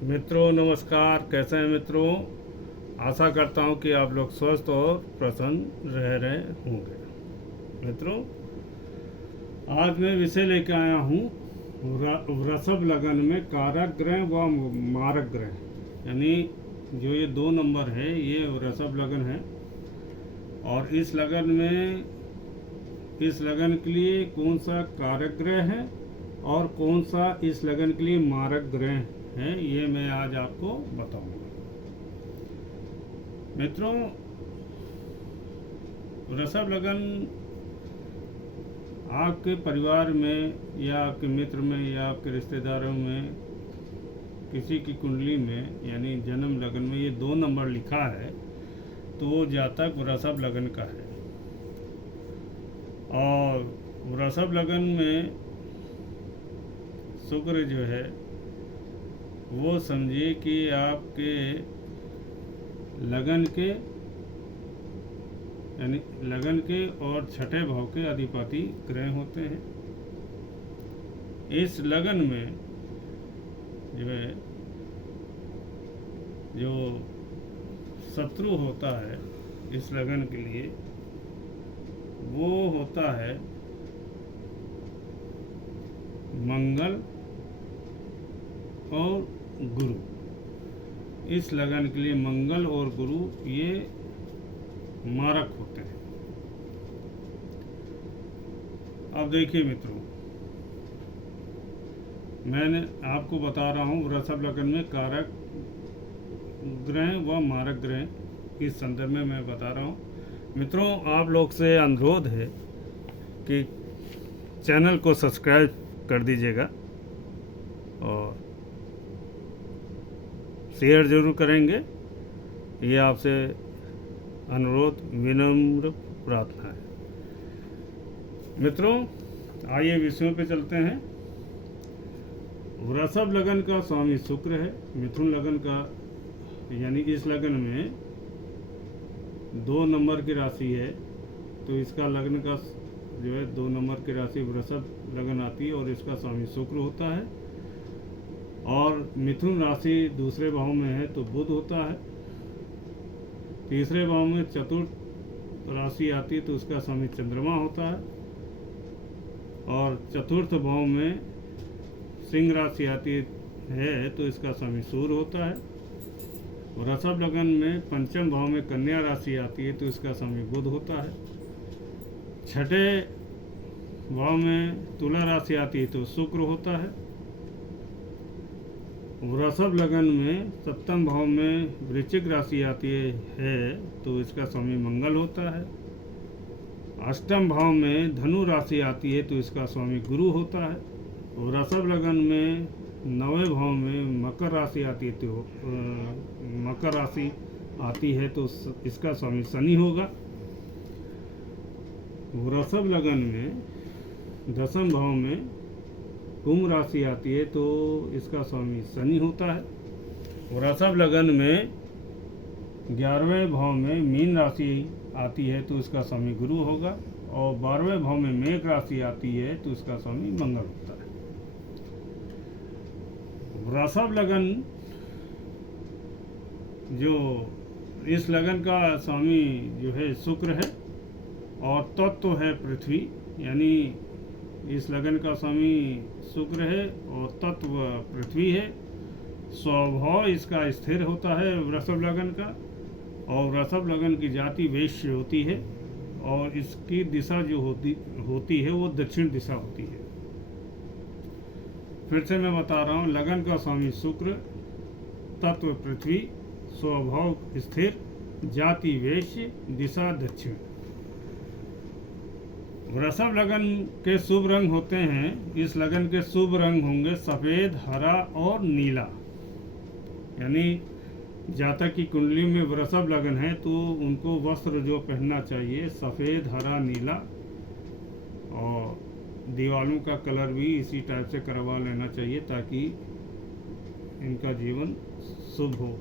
मित्रों नमस्कार, कैसे हैं मित्रों। आशा करता हूं कि आप लोग स्वस्थ और प्रसन्न रह रहे होंगे। मित्रों, आज मैं विषय लेकर आया हूं वृषभ लगन में कारक ग्रह व मारक ग्रह, यानी जो ये 2 नंबर है ये वृषभ लगन है। और इस लगन के लिए कौन सा कारक ग्रह है और कौन सा इस लगन के लिए मारक ग्रह है, ये मैं आज आपको बताऊंगा। मित्रों, वृषभ लगन आपके परिवार में या आपके मित्र में या आपके रिश्तेदारों में किसी की कुंडली में यानी जन्म लगन में ये 2 नंबर लिखा है तो वो जातक वृषभ लगन का है। और वृषभ लगन में शुक्र जो है वो समझिए कि आपके लगन के और छठे भाव के अधिपति ग्रह होते हैं। इस लगन में जो है जो शत्रु होता है इस लगन के लिए वो होता है मंगल और गुरु। इस लगन के लिए मंगल और गुरु ये मारक होते हैं। अब देखिए मित्रों, मैंने आपको बता रहा हूँ वृषभ लगन में कारक ग्रह व मारक ग्रह इस संदर्भ में मैं बता रहा हूँ। मित्रों, आप लोग से अनुरोध है कि चैनल को सब्सक्राइब कर दीजिएगा और शेयर जरूर करेंगे, ये आपसे अनुरोध विनम्र प्रार्थना है। मित्रों, आइए विषयों पे चलते हैं। वृषभ लगन का स्वामी शुक्र है। मिथुन लगन का यानी इस लगन में 2 नंबर की राशि है तो इसका लगन का जो है 2 नंबर की राशि वृषभ लगन आती है और इसका स्वामी शुक्र होता है। और मिथुन राशि दूसरे भाव में है तो बुध होता है। तीसरे भाव में चतुर्थ राशि आती है तो उसका स्वामी चंद्रमा होता है। और चतुर्थ भाव में सिंह राशि आती है तो इसका स्वामी सूर्य होता है। वृषभ लगन में पंचम भाव में कन्या राशि आती है तो इसका स्वामी बुध होता है। छठे भाव में तुला राशि आती है तो शुक्र होता है। वृषभ लगन में सप्तम भाव में वृश्चिक राशि आती है तो इसका स्वामी मंगल होता है। अष्टम भाव में धनु राशि आती है तो इसका स्वामी गुरु होता है। वृषभ लगन में 9वें भाव में मकर राशि आती है तो इसका स्वामी शनि होगा। वृषभ लगन में 10वें भाव में कुंभ राशि आती है तो इसका स्वामी शनि होता है। वृषभ लगन में 11वें भाव में मीन राशि आती है तो इसका स्वामी गुरु होगा। और 12वें भाव में मेष राशि आती है तो इसका स्वामी मंगल होता है। वृषभ लगन जो इस लगन का स्वामी जो है शुक्र है और तत्व है पृथ्वी, यानी इस लगन का स्वामी शुक्र है और तत्व पृथ्वी है। स्वभाव इसका स्थिर होता है वृषभ लगन का। और वृषभ लगन की जाति वैश्य होती है और इसकी दिशा जो होती है वो दक्षिण दिशा होती है। फिर से मैं बता रहा हूँ, लगन का स्वामी शुक्र, तत्व पृथ्वी, स्वभाव स्थिर, जाति वैश्य, दिशा दक्षिण। वृषभ लगन के शुभ रंग होते हैं, इस लगन के शुभ रंग होंगे सफ़ेद, हरा और नीला। यानी जातक की कुंडली में वृषभ लगन है तो उनको वस्त्र जो पहनना चाहिए सफ़ेद, हरा, नीला। और दीवालों का कलर भी इसी टाइप से करवा लेना चाहिए ताकि इनका जीवन शुभ हो।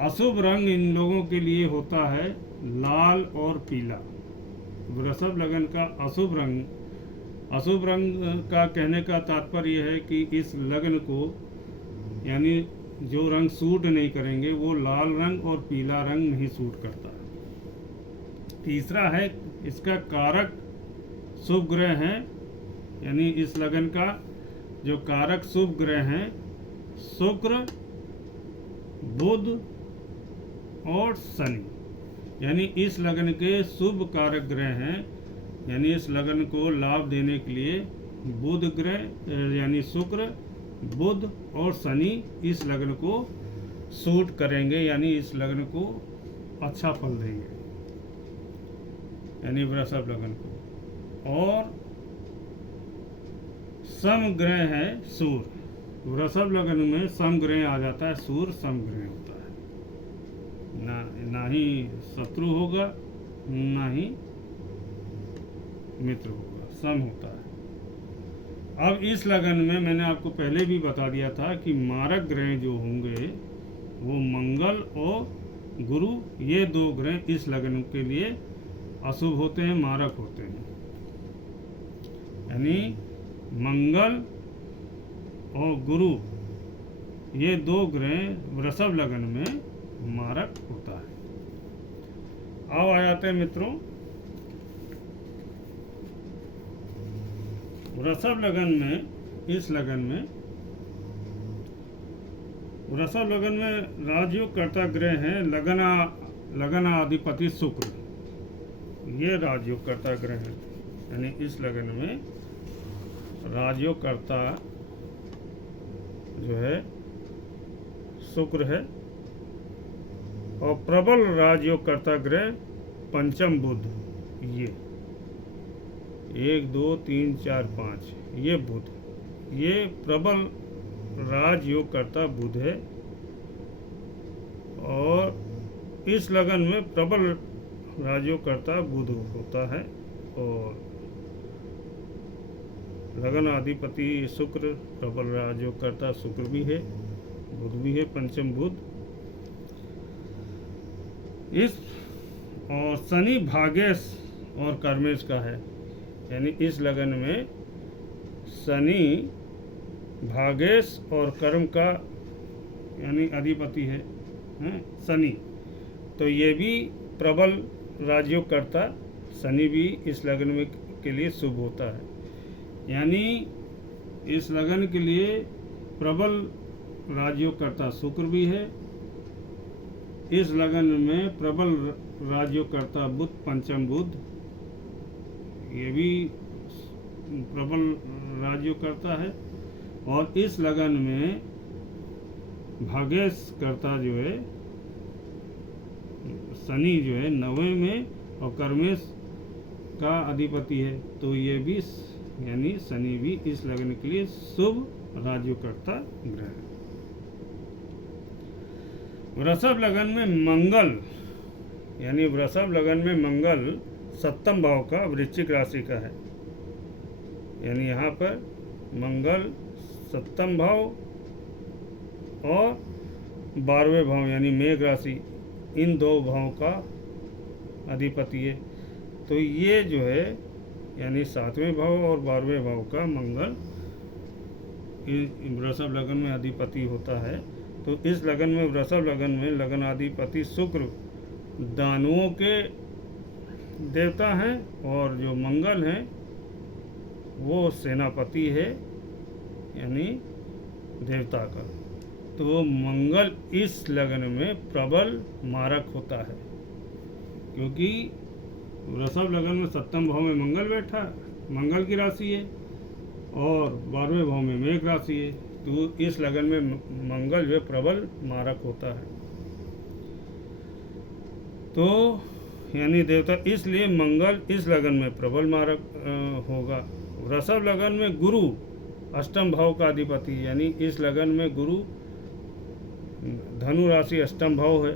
अशुभ रंग इन लोगों के लिए होता है लाल और पीला। वृषभ लगन का अशुभ रंग का कहने का तात्पर्य है कि इस लग्न को यानी जो रंग सूट नहीं करेंगे वो लाल रंग और पीला रंग नहीं सूट करता है। तीसरा है इसका कारक शुभ ग्रह है, यानी इस लगन का जो कारक शुभ ग्रह हैं शुक्र, बुध और शनि, यानी इस लगन के शुभ कारक ग्रह हैं, यानी इस लगन को लाभ देने के लिए बुध ग्रह यानी शुक्र, बुध और शनि इस लगन को सूट करेंगे, यानी इस लगन को अच्छा फल देंगे, यानी वृषभ लगन को। और सम ग्रह है सूर्य, वृषभ लगन में सम ग्रह आ जाता है, सूर्य सम ग्रह होता है, ना ही शत्रु होगा ना ही मित्र होगा, सम होता है। अब इस लगन में मैंने आपको पहले भी बता दिया था कि मारक ग्रह जो होंगे वो मंगल और गुरु, ये दो ग्रह इस लगन के लिए अशुभ होते हैं, मारक होते हैं, यानी मंगल और गुरु ये दो ग्रह वृषभ लगन में मारक होता है। अब आ जाते हैं मित्रों वृषभ लगन में, इस लगन में वृषभ लगन में राजयोग कर्ता ग्रह है लगनाधिपति शुक्र, ये राजयोग कर्ता ग्रह है, यानी इस लगन में राजयोग कर्ता जो है शुक्र है। और प्रबल राजयोग कर्ता ग्रह पंचम बुध, ये 1 2 3 4 5 ये बुध, ये प्रबल राजयोग कर्ता बुध है। और इस लगन में प्रबल राजयोग कर्ता बुध होता है और लगन अधिपति शुक्र, प्रबल राजयोग कर्ता शुक्र भी है, बुध भी है, पंचम बुध। इस और शनि भागेश और कर्मेश का है, यानी इस लगन में शनि भागेश और कर्म का यानी अधिपति है, शनि, तो ये भी प्रबल राजयोग कर्ता शनि भी इस लगन में के लिए शुभ होता है, यानी इस लगन के लिए प्रबल राजयोग कर्ता शुक्र भी है, इस लगन में प्रबल राजयोग कर्ता बुध, पंचम बुध, ये भी प्रबल राजयोग करता है। और इस लगन में भाग्यश कर्ता जो है शनि जो है 9वें में और कर्मेश का अधिपति है, तो ये भी यानी शनि भी इस लगन के लिए शुभ राजयोग कर्ता ग्रह है। वृषभ लगन में मंगल, यानी वृषभ लगन में मंगल 7वें भाव का वृश्चिक राशि का है, यानी यहाँ पर मंगल 7वें भाव और 12वें भाव यानी मेघ राशि, इन दो भावों का अधिपति है। तो ये जो है यानी 7वें भाव और 12वें भाव का मंगल वृषभ लगन में अधिपति होता है। तो इस लगन में वृषभ लगन में लगनाधिपति शुक्र दानुओं के देवता हैं और जो मंगल हैं वो सेनापति है यानी देवता का। तो मंगल इस लगन में प्रबल मारक होता है, क्योंकि वृषभ लगन में 7वें भाव में मंगल बैठा, मंगल की राशि है, और 12वें भाव में मेघ राशि है। तो इस लगन में मंगल जो प्रबल मारक होता है, तो यानी देवता, इसलिए मंगल इस लगन में प्रबल मारक होगा। वृषभ लगन में गुरु 8वें भाव का अधिपति, यानी इस लगन में गुरु धनु राशि 8वें भाव है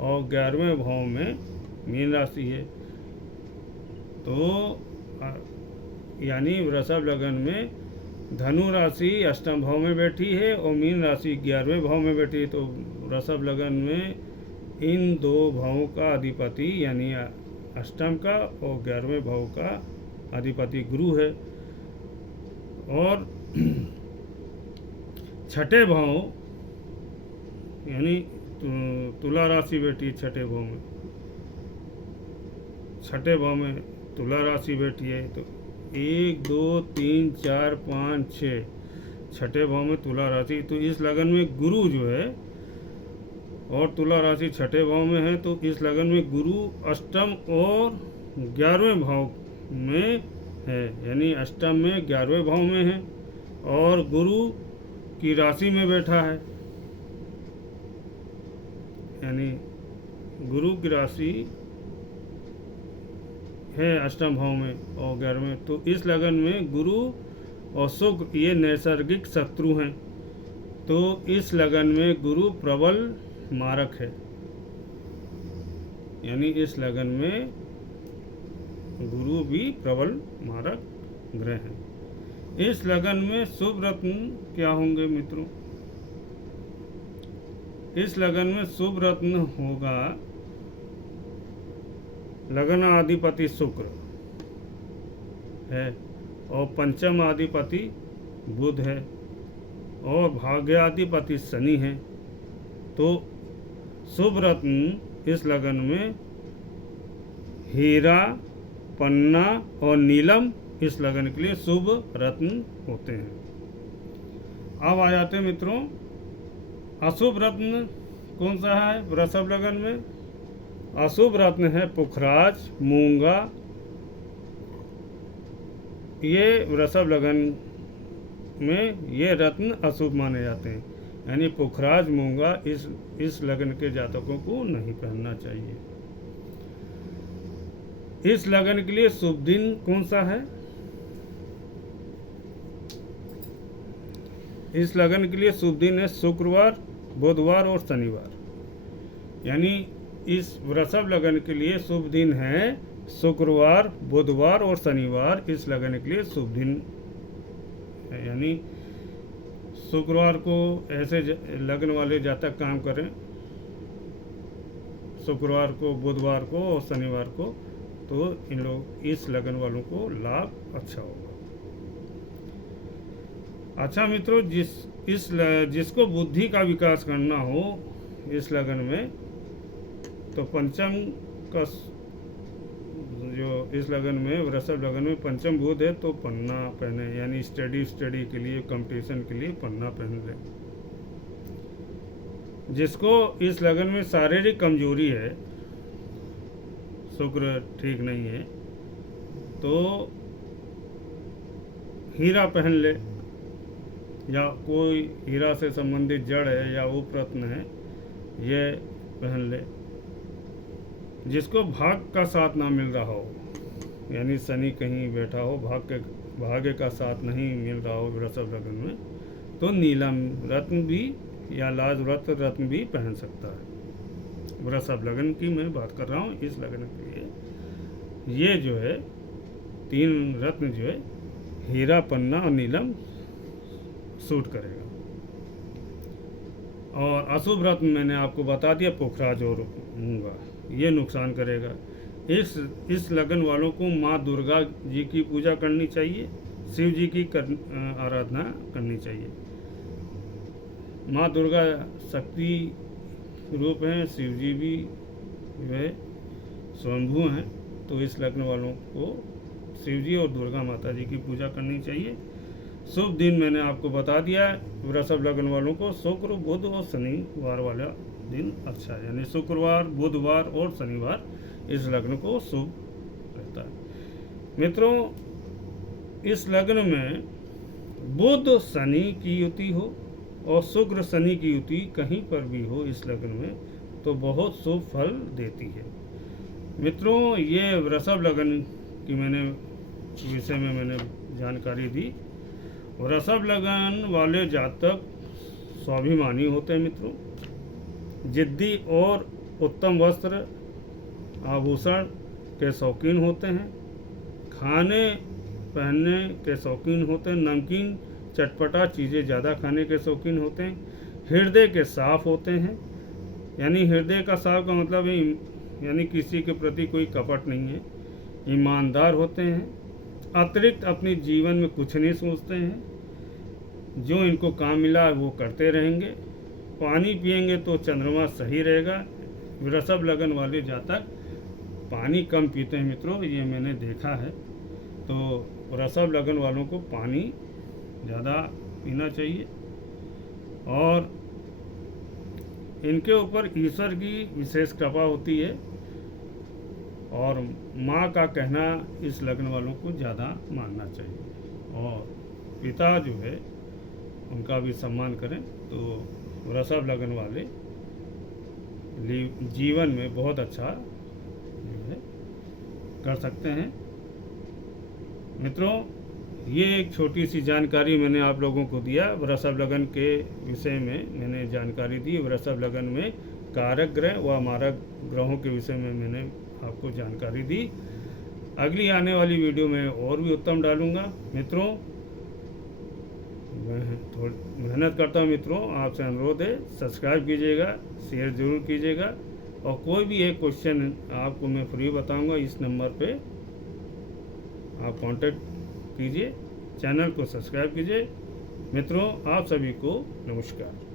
और 11वें भाव में मीन राशि है। तो यानी वृषभ लगन में धनु राशि 8वें भाव में बैठी है और मीन राशि 11वें भाव में बैठी है। तो वृषभ लगन में इन दो भावों का अधिपति यानी 8वें का और 11वें भाव का अधिपति गुरु है। और छठे भाव यानी तुला राशि बैठी है छठे भाव में, छठे भाव में तुला राशि बैठी है। तो 1 2 3 4 5 6 छठे भाव में तुला राशि, तो इस लगन में गुरु जो है और तुला राशि छठे भाव में है, तो इस लगन में गुरु अष्टम और 11वें भाव में है, यानी अष्टम में 11वें भाव में है और गुरु की राशि में बैठा है, यानी गुरु की राशि है अष्टम भाव में और 11वें। तो इस लगन में गुरु और शुक्र ये नैसर्गिक शत्रु हैं, तो इस लगन में गुरु प्रबल मारक है, यानी इस लगन में गुरु भी प्रबल मारक ग्रह है। इस लगन में शुभ रत्न क्या होंगे मित्रों? इस लगन में शुभ रत्न होगा लगन अधिपति शुक्र है और पंचम अधिपति बुध है और भाग्याधिपति शनि है। तो शुभ रत्न इस लगन में हीरा, पन्ना और नीलम इस लगन के लिए शुभ रत्न होते हैं। अब आ जाते हैं मित्रों, अशुभ रत्न कौन सा है वृषभ लगन में? अशुभ रत्न है पुखराज, मूंगा, ये वृषभ लगन में ये रत्न अशुभ माने जाते हैं, यानी पुखराज, मूंगा इस लगन के जातकों को नहीं पहनना चाहिए। इस लगन के लिए शुभ दिन कौन सा है? इस लगन के लिए शुभ दिन है शुक्रवार, बुधवार और शनिवार, यानी इस वृषभ लगन के लिए शुभ दिन है शुक्रवार, बुधवार और शनिवार इस लगन के लिए शुभ दिन है, यानी शुक्रवार को ऐसे लगन वाले जातक काम करें, शुक्रवार को, बुधवार को और शनिवार को, तो इन लोग इस लगन वालों को लाभ अच्छा होगा। अच्छा मित्रों, जिसको बुद्धि का विकास करना हो इस लगन में, तो पंचम का जो इस लगन में वृषभ लगन में पंचम बुध है, तो पन्ना पहने, यानी स्टडी के लिए, कंपटीशन के लिए पन्ना पहन ले। जिसको इस लगन में शारीरिक कमजोरी है, शुक्र ठीक नहीं है, तो हीरा पहन ले, या कोई हीरा से संबंधित जड़ है या उपरत्न है ये पहन ले। जिसको भाग का साथ ना मिल रहा हो, यानी शनि कहीं बैठा हो, भाग्य का साथ नहीं मिल रहा हो वृषभ लगन में, तो नीलम रत्न भी या लाजवंत रत्न भी पहन सकता है। वृषभ लगन की मैं बात कर रहा हूँ, इस लगन के लिए ये जो है 3 रत्न जो है हीरा, पन्ना और नीलम सूट करेगा। और अशुभ रत्न मैंने आपको बता दिया पुखराज और मूंगा, ये नुकसान करेगा। इस लगन वालों को माँ दुर्गा जी की पूजा करनी चाहिए, शिव जी की आराधना करनी चाहिए। माँ दुर्गा शक्ति रूप हैं, शिव जी भी जो है स्वयंभू हैं, तो इस लग्न वालों को शिव जी और दुर्गा माता जी की पूजा करनी चाहिए। शुभ दिन मैंने आपको बता दिया है, वृषभ लग्न वालों को शुक्र, बुध और शनिवार वाला दिन अच्छा है, यानी शुक्रवार, बुधवार और शनिवार इस लग्न को शुभ रहता है। मित्रों, इस लग्न में बुध शनि की युति हो और शुक्र शनि की युति कहीं पर भी हो इस लग्न में, तो बहुत शुभ फल देती है। मित्रों, ये वृषभ लग्न की विषय में मैंने जानकारी दी। वृषभ लगन वाले जातक स्वाभिमानी होते हैं मित्रों, जिद्दी और उत्तम वस्त्र आभूषण के शौकीन होते हैं, खाने पहनने के शौकीन होते हैं, नमकीन चटपटा चीज़ें ज़्यादा खाने के शौकीन होते हैं, हृदय के साफ होते हैं, यानी हृदय का साफ का मतलब है यानी किसी के प्रति कोई कपट नहीं है, ईमानदार होते हैं, अतिरिक्त अपने जीवन में कुछ नहीं सोचते हैं, जो इनको काम मिला वो करते रहेंगे। पानी पिएंगे तो चंद्रमा सही रहेगा। वृषभ लगन वाले जातक पानी कम पीते हैं मित्रों, ये मैंने देखा है। तो वृषभ लगन वालों को पानी ज़्यादा पीना चाहिए और इनके ऊपर ईश्वर की विशेष कृपा होती है और माँ का कहना इस लगन वालों को ज़्यादा मानना चाहिए और पिता जो है उनका भी सम्मान करें। तो वृषभ लगन वाले जीवन में बहुत अच्छा जो है कर सकते हैं। मित्रों, ये एक छोटी सी जानकारी मैंने आप लोगों को दिया। वृषभ लगन के विषय में मैंने जानकारी दी। वृषभ लगन में कारक ग्रह व मारक ग्रहों के विषय में मैंने आपको जानकारी दी। अगली आने वाली वीडियो में और भी उत्तम डालूंगा। मित्रों, मैं थोड़ी मेहनत करता हूँ मित्रों, आपसे अनुरोध है सब्सक्राइब कीजिएगा, शेयर ज़रूर कीजिएगा और कोई भी एक क्वेश्चन आपको मैं फ्री बताऊंगा। इस नंबर पे आप कांटेक्ट कीजिए, चैनल को सब्सक्राइब कीजिए। मित्रों, आप सभी को नमस्कार।